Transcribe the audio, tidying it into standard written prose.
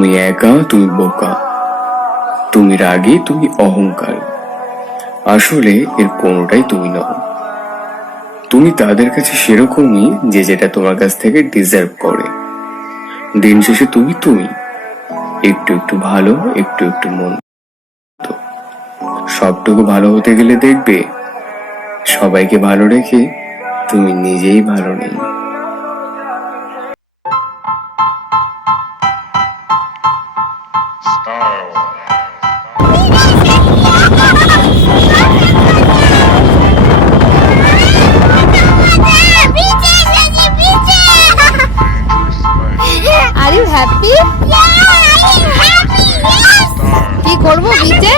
তুমি একা, তুমি বোকা, তুমি রাগী, তুমি অহংকার। আসলে এর কোনোটাই তুমি নও। তুমি তাদের কাছে সেরকমই যে যেটা তোমার কাছ থেকে ডিজার্ভ করে। দিন শেষে তুমি তুমি একটু একটু ভালো, একটু একটু মন। সবটুকু ভালো হতে গেলে দেখবে সবাইকে ভালো রেখে তুমি নিজেই ভালো নেই। Are you happy? Yeah, I am happy, yes! কি করবো বিচে?